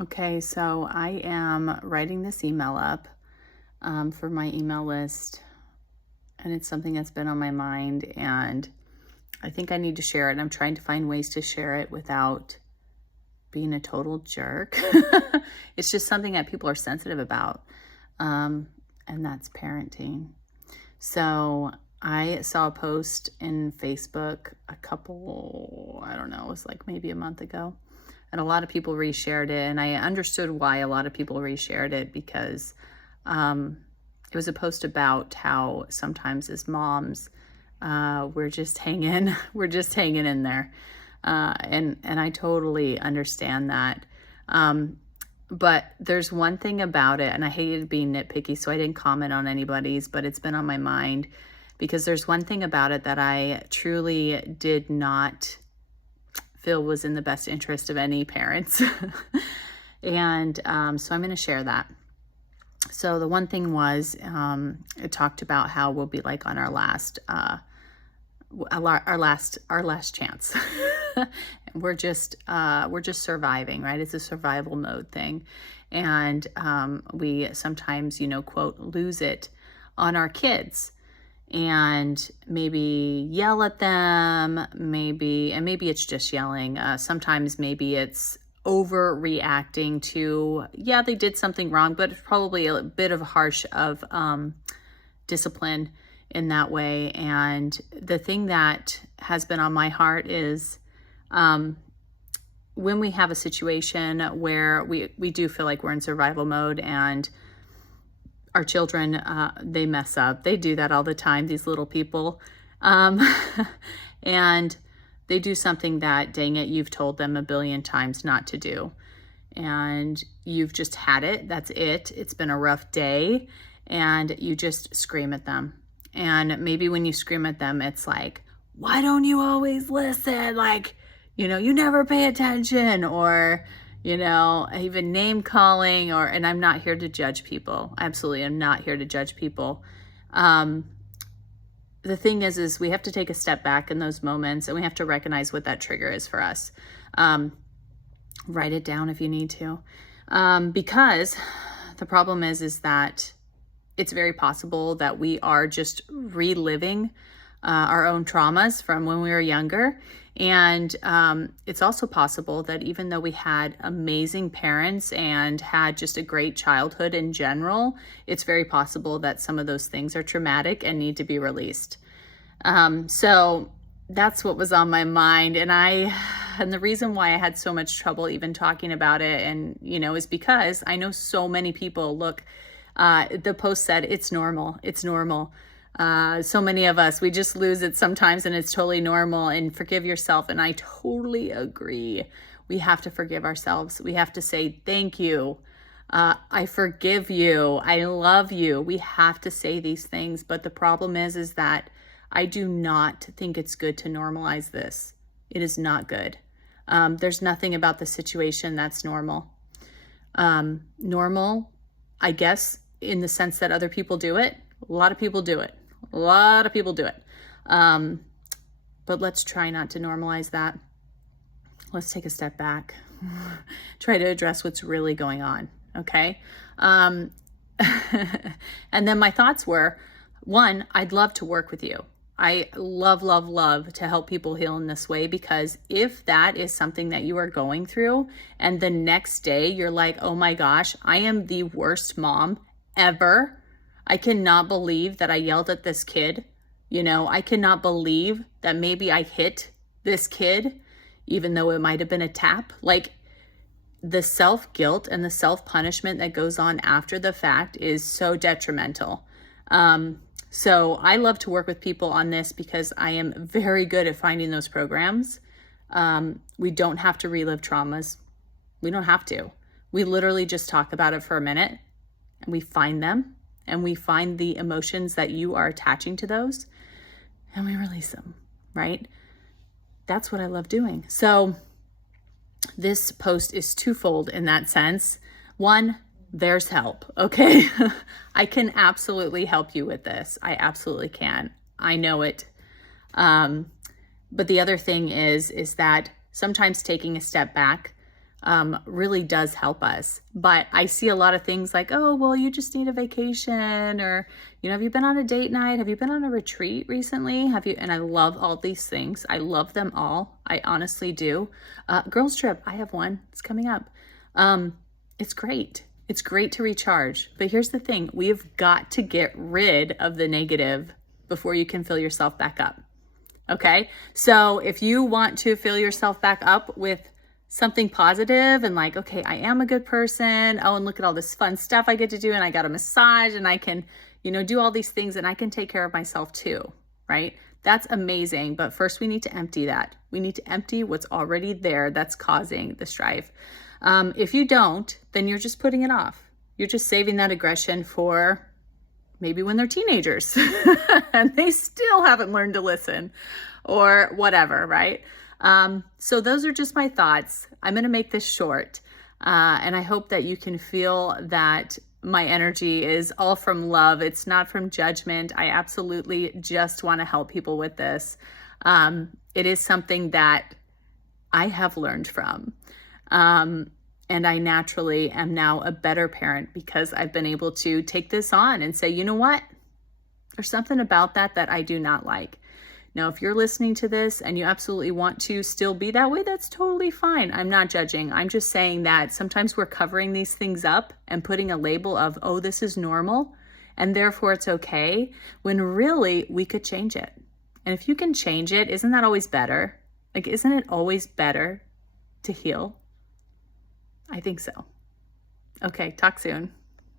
Okay, so I am writing this email up for my email list, and it's something that's been on my mind, and I think I need to share it. And I'm trying to find ways to share it without being a total jerk. It's just something that people are sensitive about, and that's parenting. So I saw a post in Facebook I don't know, it was like maybe a month ago. And a lot of people reshared it. And I understood why a lot of people reshared it because it was a post about how sometimes as moms, we're just hanging in there. And I totally understand that. But there's one thing about it, and I hated being nitpicky, so I didn't comment on anybody's, but it's been on my mind because there's one thing about it that I truly did not feel was in the best interest of any parents. And so I'm going to share that. So the one thing was, it talked about how we'll be like on our last chance. We're just surviving, right? It's a survival mode thing. And we sometimes, quote, lose it on our kids and maybe yell at them, maybe it's just yelling. Sometimes maybe it's overreacting to, yeah, they did something wrong, but it's probably a bit of harsh of discipline in that way. And the thing that has been on my heart is when we have a situation where we do feel like we're in survival mode and our children, they mess up. They do that all the time, these little people. And they do something that, dang it, you've told them a billion times not to do. And you've just had it. That's it. It's been a rough day. And you just scream at them. And maybe when you scream at them, it's like, why don't you always listen? Like, you never pay attention, or, even name calling, and I'm not here to judge people. I absolutely am not here to judge people. The thing is we have to take a step back in those moments, and we have to recognize what that trigger is for us. Write it down if you need to. Because the problem is that it's very possible that we are just reliving our own traumas from when we were younger. And it's also possible that even though we had amazing parents and had just a great childhood in general, it's very possible that some of those things are traumatic and need to be released. So that's what was on my mind. And the reason why I had so much trouble even talking about it, and, is because I know so many people the post said, it's normal. It's normal. So many of us, we just lose it sometimes, and it's totally normal, and forgive yourself. And I totally agree. We have to forgive ourselves. We have to say, thank you. I forgive you. I love you. We have to say these things. But the problem is that I do not think it's good to normalize this. It is not good. There's nothing about the situation that's normal. Normal, I guess, in the sense that other people do it. A lot of people do it. But let's try not to normalize that. Let's take a step back. Try to address what's really going on, okay? And then my thoughts were, one, I'd love to work with you. I love to help people heal in this way, because if that is something that you are going through and the next day you're like, oh my gosh, I am the worst mom ever. I cannot believe that I yelled at this kid. I cannot believe that maybe I hit this kid, even though it might have been a tap. Like, the self-guilt and the self-punishment that goes on after the fact is so detrimental. So I love to work with people on this because I am very good at finding those programs. We don't have to relive traumas. We don't have to. We literally just talk about it for a minute, and we find them, and we find the emotions that you are attaching to those, and we release them, right? That's what I love doing. So this post is twofold in that sense. One, there's help, okay? I can absolutely help you with this. I absolutely can. I know it. But the other thing is that sometimes taking a step back really does help us. But I see a lot of things like, oh, well, you just need a vacation, or, have you been on a date night? Have you been on a retreat recently? Have you? And I love all these things. I love them all. I honestly do. Girls trip, I have one. It's coming up. It's great. It's great to recharge. But here's the thing. We've got to get rid of the negative before you can fill yourself back up. Okay? So if you want to fill yourself back up with something positive and like, okay, I am a good person. Oh, and look at all this fun stuff I get to do. And I got a massage and I can, do all these things and I can take care of myself too, right? That's amazing. But first we need to empty that. We need to empty what's already there that's causing the strife. If you don't, then you're just putting it off. You're just saving that aggression for maybe when they're teenagers and they still haven't learned to listen or whatever, right? So those are just my thoughts. I'm going to make this short. And I hope that you can feel that my energy is all from love. It's not from judgment. I absolutely just want to help people with this. It is something that I have learned from. And I naturally am now a better parent because I've been able to take this on and say, you know what? There's something about that I do not like. Now, if you're listening to this and you absolutely want to still be that way, that's totally fine. I'm not judging. I'm just saying that sometimes we're covering these things up and putting a label of, oh, this is normal, and therefore it's okay, when really we could change it. And if you can change it, isn't that always better? Like, isn't it always better to heal? I think so. Okay, talk soon.